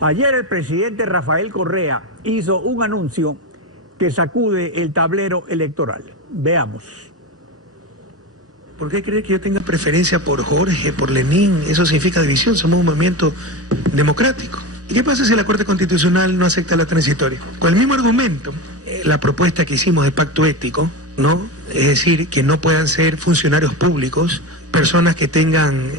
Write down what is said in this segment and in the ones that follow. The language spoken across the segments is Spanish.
Ayer el presidente Rafael Correa hizo un anuncio que sacude el tablero electoral. Veamos. ¿Por qué cree que yo tenga preferencia por Jorge, por Lenín? Eso significa división, somos un movimiento democrático. ¿Y qué pasa si la Corte Constitucional no acepta la transitoria? Con el mismo argumento, la propuesta que hicimos de pacto ético, ¿no? Es decir, que no puedan ser funcionarios públicos, personas que tengan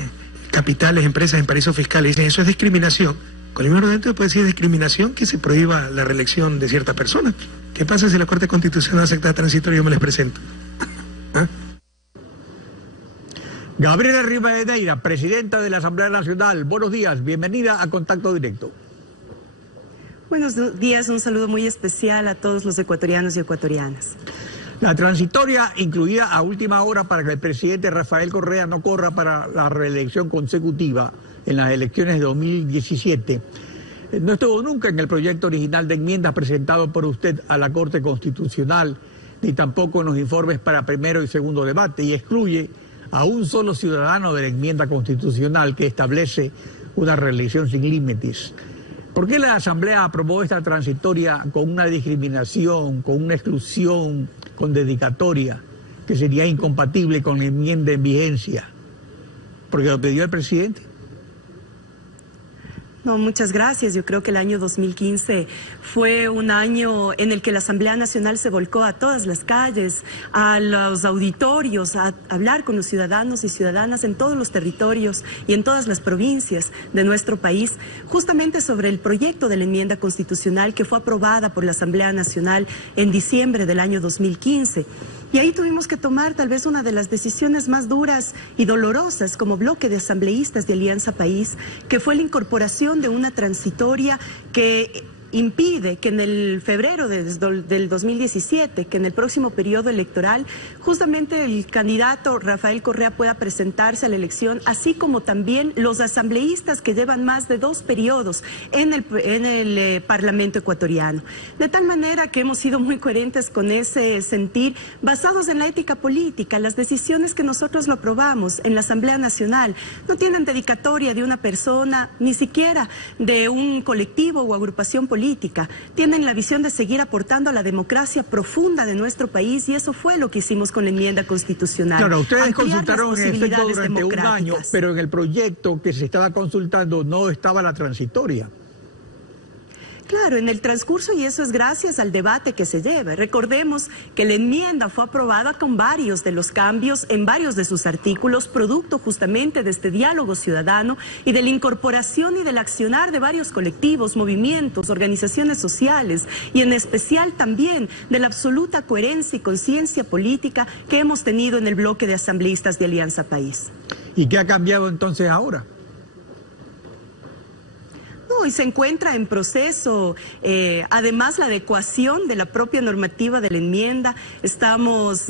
capitales, empresas en paraísos fiscales, dicen eso es discriminación. Con el mismo argumento puede decir discriminación que se prohíba la reelección de ciertas personas. ¿Qué pasa si la Corte Constitucional acepta la transitoria y yo me les presento? ¿Ah? Gabriela Rivadeneira, presidenta de la Asamblea Nacional, buenos días, bienvenida a Contacto Directo. Buenos días, un saludo muy especial a todos los ecuatorianos y ecuatorianas. La transitoria incluida a última hora para que el presidente Rafael Correa no corra para la reelección consecutiva en las elecciones de 2017, no estuvo nunca en el proyecto original de enmiendas presentado por usted a la Corte Constitucional, ni tampoco en los informes para primero y segundo debate, y excluye a un solo ciudadano de la enmienda constitucional que establece una reelección sin límites. ¿Por qué la Asamblea aprobó esta transitoria con una discriminación, con una exclusión, con dedicatoria, que sería incompatible con la enmienda en vigencia? ¿Porque lo pidió el presidente? No, muchas gracias. Yo creo que el año 2015 fue un año en el que la Asamblea Nacional se volcó a todas las calles, a los auditorios, a hablar con los ciudadanos y ciudadanas en todos los territorios y en todas las provincias de nuestro país, justamente sobre el proyecto de la enmienda constitucional que fue aprobada por la Asamblea Nacional en diciembre del año 2015. Y ahí tuvimos que tomar tal vez una de las decisiones más duras y dolorosas como bloque de asambleístas de Alianza País, que fue la incorporación de una transitoria que impide que en el febrero del 2017, que en el próximo periodo electoral, justamente el candidato Rafael Correa pueda presentarse a la elección, así como también los asambleístas que llevan más de 2 periodos en el Parlamento ecuatoriano. De tal manera que hemos sido muy coherentes con ese sentir, basados en la ética política. Las decisiones que nosotros lo aprobamos en la Asamblea Nacional no tienen dedicatoria de una persona, ni siquiera de un colectivo o agrupación política. Tienen la visión de seguir aportando a la democracia profunda de nuestro país, y eso fue lo que hicimos con la enmienda constitucional. Claro, ustedes consultaron en efecto durante un año, pero en el proyecto que se estaba consultando no estaba la transitoria. Claro, en el transcurso, y eso es gracias al debate que se lleva. Recordemos que la enmienda fue aprobada con varios de los cambios en varios de sus artículos, producto justamente de este diálogo ciudadano y de la incorporación y del accionar de varios colectivos, movimientos, organizaciones sociales, y en especial también de la absoluta coherencia y conciencia política que hemos tenido en el bloque de asambleístas de Alianza País. ¿Y qué ha cambiado entonces ahora? Y se encuentra en proceso, además, la adecuación de la propia normativa de la enmienda. Estamos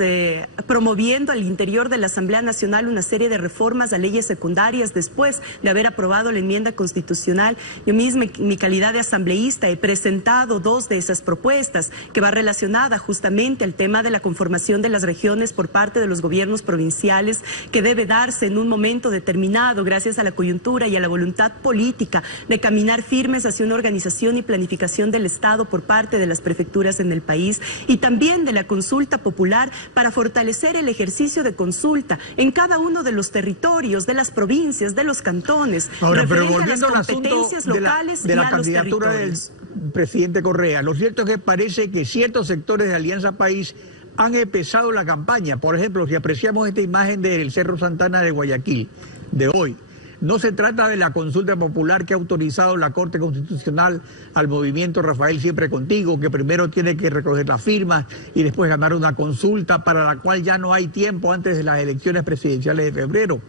promoviendo al interior de la Asamblea Nacional una serie de reformas a leyes secundarias después de haber aprobado la enmienda constitucional. Yo misma, en mi calidad de asambleísta, he presentado 2 de esas propuestas, que va relacionada justamente al tema de la conformación de las regiones por parte de los gobiernos provinciales, que debe darse en un momento determinado gracias a la coyuntura y a la voluntad política de caminar firmes hacia una organización y planificación del Estado por parte de las prefecturas en el país, y también de la consulta popular para fortalecer el ejercicio de consulta en cada uno de los territorios, de las provincias, de los cantones. Ahora, pero volviendo al asunto de la candidatura del presidente Correa, lo cierto es que parece que ciertos sectores de Alianza País han empezado la campaña. Por ejemplo, si apreciamos esta imagen del Cerro Santana de Guayaquil de hoy, no se trata de la consulta popular que ha autorizado la Corte Constitucional al movimiento Rafael Siempre Contigo, que primero tiene que recoger las firmas y después ganar una consulta para la cual ya no hay tiempo antes de las elecciones presidenciales de febrero.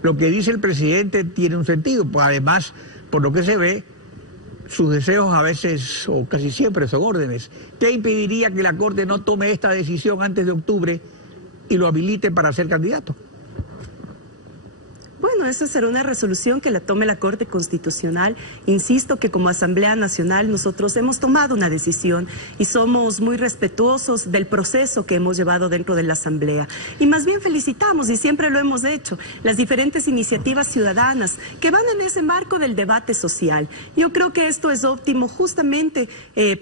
Lo que dice el presidente tiene un sentido, pues además, por lo que se ve, sus deseos a veces o casi siempre son órdenes. ¿Qué impediría que la Corte no tome esta decisión antes de octubre y lo habilite para ser candidato? Bueno, Bueno, esa será una resolución que la tome la Corte Constitucional. Insisto que como Asamblea Nacional nosotros hemos tomado una decisión y somos muy respetuosos del proceso que hemos llevado dentro de la Asamblea. Y más bien felicitamos, y siempre lo hemos hecho, las diferentes iniciativas ciudadanas que van en ese marco del debate social. Yo creo que esto es óptimo justamente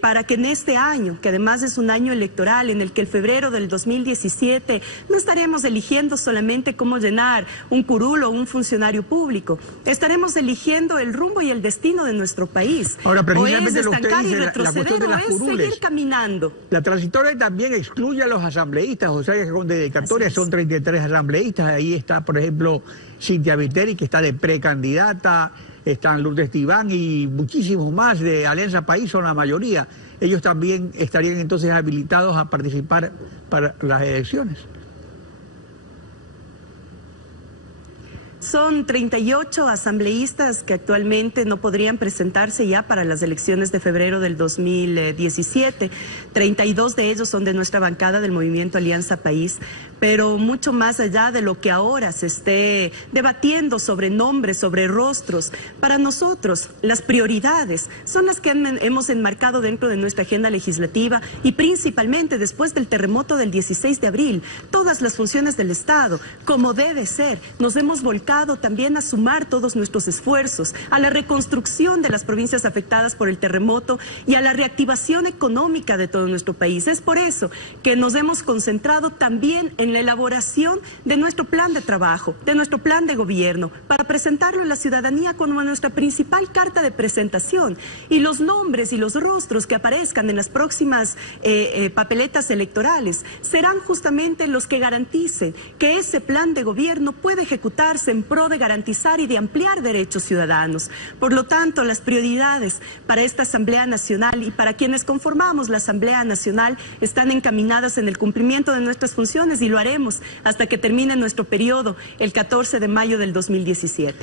para que en este año, que además es un año electoral en el que el febrero del 2017 no estaremos eligiendo solamente cómo llenar un curul o un funcionario público, estaremos eligiendo el rumbo y el destino de nuestro país. Ahora, precisamente o es estancar y retroceder, o es seguir caminando. La transitoria también excluye a los asambleístas, o sea que con dedicatoria son 33 asambleístas. Ahí está, por ejemplo, Cintia Viteri, que está de precandidata, están Lourdes Tibán y muchísimos más de Alianza País, son la mayoría. Ellos también estarían entonces habilitados a participar para las elecciones. Son 38 asambleístas que actualmente no podrían presentarse ya para las elecciones de febrero del 2017. 32 de ellos son de nuestra bancada del Movimiento Alianza País, pero mucho más allá de lo que ahora se esté debatiendo sobre nombres, sobre rostros, para nosotros las prioridades son las que hemos enmarcado dentro de nuestra agenda legislativa y principalmente después del terremoto del 16 de abril. Todas las funciones del Estado, como debe ser, nos hemos volcado también a sumar todos nuestros esfuerzos a la reconstrucción de las provincias afectadas por el terremoto y a la reactivación económica de todo nuestro país. Es por eso que nos hemos concentrado también en la elaboración de nuestro plan de trabajo, de nuestro plan de gobierno, para presentarlo a la ciudadanía como nuestra principal carta de presentación. Y los nombres y los rostros que aparezcan en las próximas papeletas electorales serán justamente los que garanticen que ese plan de gobierno puede ejecutarse en pro de garantizar y de ampliar derechos ciudadanos. Por lo tanto, las prioridades para esta Asamblea Nacional y para quienes conformamos la Asamblea Nacional están encaminadas en el cumplimiento de nuestras funciones y lo haremos hasta que termine nuestro periodo el 14 de mayo del 2017.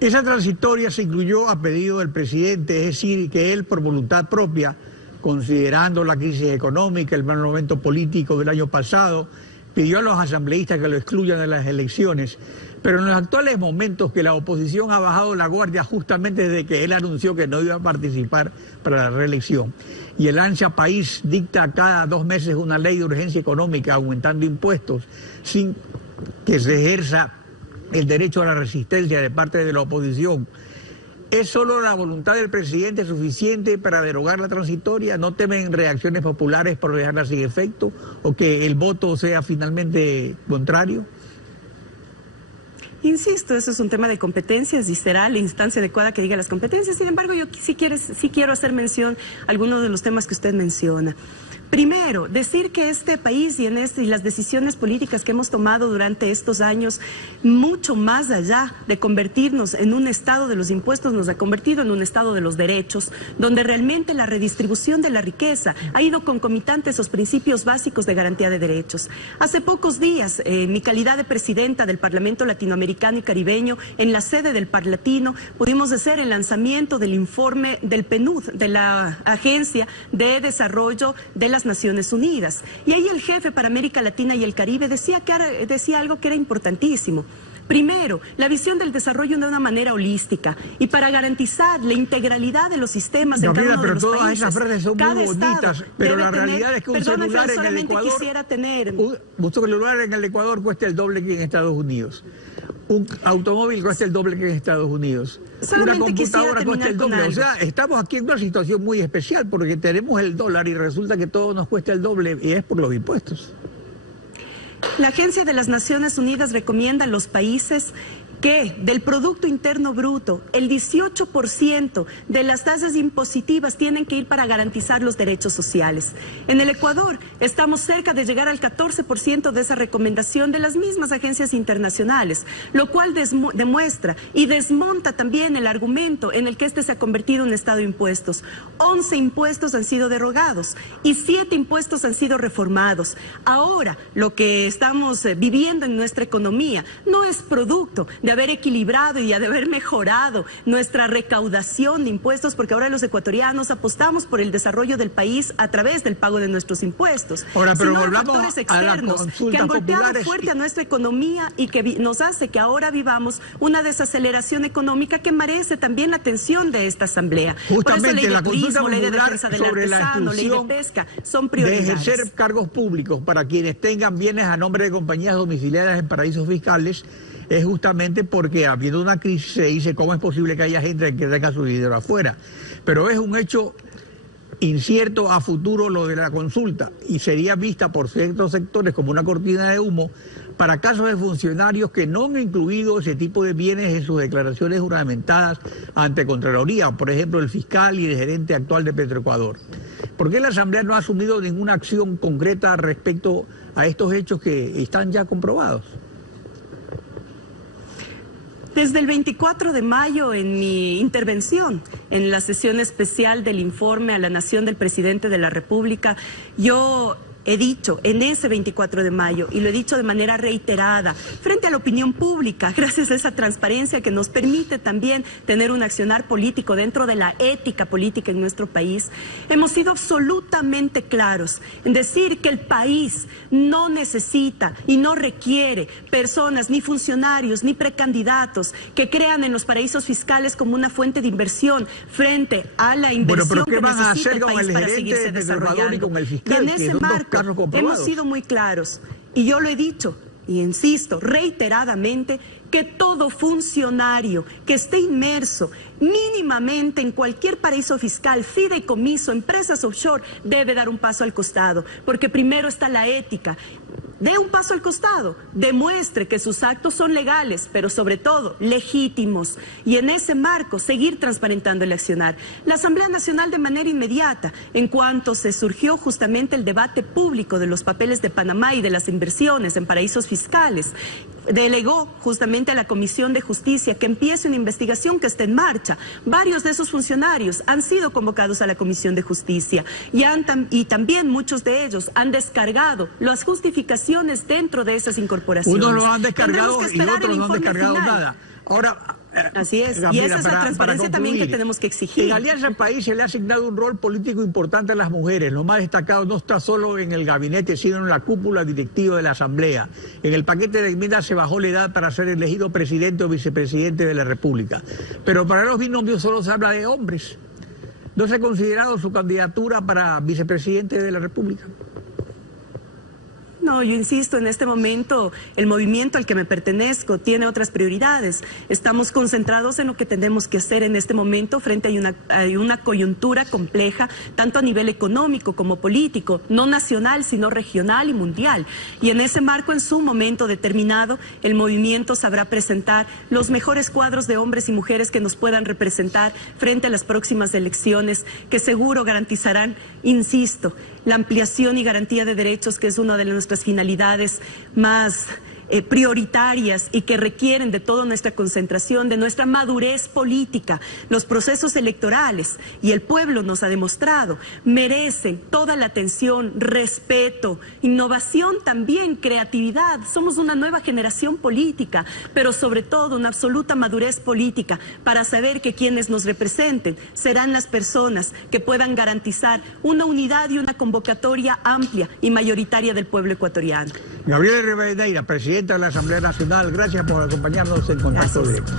Esa transitoria se incluyó a pedido del presidente, es decir, que él por voluntad propia, considerando la crisis económica, el mal momento político del año pasado, pidió a los asambleístas que lo excluyan de las elecciones. Pero en los actuales momentos que la oposición ha bajado la guardia justamente desde que él anunció que no iba a participar para la reelección, y el Alianza País dicta cada 2 meses una ley de urgencia económica aumentando impuestos sin que se ejerza el derecho a la resistencia de parte de la oposición, ¿es solo la voluntad del presidente suficiente para derogar la transitoria? ¿No temen reacciones populares por dejarla sin efecto o que el voto sea finalmente contrario? Insisto, eso es un tema de competencias y será la instancia adecuada que diga las competencias. Sin embargo, yo sí quiero hacer mención a algunos de los temas que usted menciona. Primero, decir que este país y las decisiones políticas que hemos tomado durante estos años, mucho más allá de convertirnos en un estado de los impuestos, nos ha convertido en un estado de los derechos, donde realmente la redistribución de la riqueza ha ido concomitante a esos principios básicos de garantía de derechos. Hace pocos días, en mi calidad de presidenta del Parlamento Latinoamericano y Caribeño, en la sede del Parlatino, pudimos hacer el lanzamiento del informe del PNUD, de la Agencia de Desarrollo de las Naciones Unidas. Y ahí el jefe para América Latina y el Caribe decía algo que era importantísimo. Primero, la visión del desarrollo de una manera holística y para garantizar la integralidad de los sistemas en cada uno de los países. Todas esas frases son muy bonitas, pero la realidad es que un celular en el Ecuador cuesta el doble que en Estados Unidos. Un automóvil cuesta el doble que en Estados Unidos. Una computadora cuesta el doble. O sea, estamos aquí en una situación muy especial porque tenemos el dólar y resulta que todo nos cuesta el doble y es por los impuestos. La Agencia de las Naciones Unidas recomienda a los países que del Producto Interno Bruto, el 18% de las tasas impositivas tienen que ir para garantizar los derechos sociales. En el Ecuador estamos cerca de llegar al 14% de esa recomendación de las mismas agencias internacionales, lo cual demuestra y desmonta también el argumento en el que este se ha convertido en un estado de impuestos. 11 impuestos han sido derogados y 7 impuestos han sido reformados. Ahora, lo que estamos viviendo en nuestra economía no es producto de haber equilibrado y de haber mejorado nuestra recaudación de impuestos, porque ahora los ecuatorianos apostamos por el desarrollo del país a través del pago de nuestros impuestos. Ahora, pero sino volvamos factores a la externos consulta que han golpeado popular. fuerte a nuestra economía y que nos hace que ahora vivamos una desaceleración económica que merece también la atención de esta Asamblea. Justamente, por eso, la consulta ley de popular defensa del sobre la artesano, ley de exclusión pesca, son de prioridades. ejercer cargos públicos para quienes tengan bienes a nombre de compañías domiciliadas en paraísos fiscales es justamente porque habiendo una crisis se dice cómo es posible que haya gente que tenga su dinero afuera. Pero es un hecho incierto a futuro lo de la consulta y sería vista por ciertos sectores como una cortina de humo para casos de funcionarios que no han incluido ese tipo de bienes en sus declaraciones juramentadas ante Contraloría, por ejemplo el fiscal y el gerente actual de Petroecuador. ¿Por qué la Asamblea no ha asumido ninguna acción concreta respecto a estos hechos que están ya comprobados? Desde el 24 de mayo, en mi intervención en la sesión especial del informe a la Nación del Presidente de la República, yo he dicho en ese 24 de mayo, y lo he dicho de manera reiterada, frente a la opinión pública, gracias a esa transparencia que nos permite también tener un accionar político dentro de la ética política en nuestro país, hemos sido absolutamente claros en decir que el país no necesita y no requiere personas, ni funcionarios, ni precandidatos que crean en los paraísos fiscales como una fuente de inversión frente a la inversión que necesita el país para seguirse desarrollando. Y con el fiscal, y en ese marco hemos sido muy claros, y yo lo he dicho y insisto reiteradamente, que todo funcionario que esté inmerso mínimamente en cualquier paraíso fiscal, fideicomiso, empresas offshore, debe dar un paso al costado, porque primero está la ética. Dé un paso al costado, demuestre que sus actos son legales, pero sobre todo legítimos, y en ese marco seguir transparentando el accionar. La Asamblea Nacional, de manera inmediata, en cuanto se surgió justamente el debate público de los papeles de Panamá y de las inversiones en paraísos fiscales, delegó justamente a la Comisión de Justicia que empiece una investigación que esté en marcha. Varios de esos funcionarios han sido convocados a la Comisión de Justicia y también muchos de ellos han descargado las justificaciones dentro de esas incorporaciones. Unos lo han descargado y otros no han descargado nada. Ahora, así es, y esa es la transparencia también que tenemos que exigir. En Alianza País se le ha asignado un rol político importante a las mujeres. Lo más destacado no está solo en el gabinete, sino en la cúpula directiva de la Asamblea. En el paquete de enmiendas se bajó la edad para ser elegido presidente o vicepresidente de la República. Pero para los binomios solo se habla de hombres. ¿No se ha considerado su candidatura para vicepresidente de la República? No, yo insisto, en este momento el movimiento al que me pertenezco tiene otras prioridades. Estamos concentrados en lo que tenemos que hacer en este momento frente a una coyuntura compleja, tanto a nivel económico como político, no nacional, sino regional y mundial. Y en ese marco, en su momento determinado, el movimiento sabrá presentar los mejores cuadros de hombres y mujeres que nos puedan representar frente a las próximas elecciones, que seguro garantizarán, insisto, la ampliación y garantía de derechos, que es una de nuestras finalidades más prioritarias y que requieren de toda nuestra concentración, de nuestra madurez política. Los procesos electorales, y el pueblo nos ha demostrado, merecen toda la atención, respeto, innovación también, creatividad. Somos una nueva generación política, pero sobre todo una absoluta madurez política para saber que quienes nos representen serán las personas que puedan garantizar una unidad y una convocatoria amplia y mayoritaria del pueblo ecuatoriano. Gabriela Rivadeneira, presidenta de la Asamblea Nacional, gracias por acompañarnos en Contacto Directo.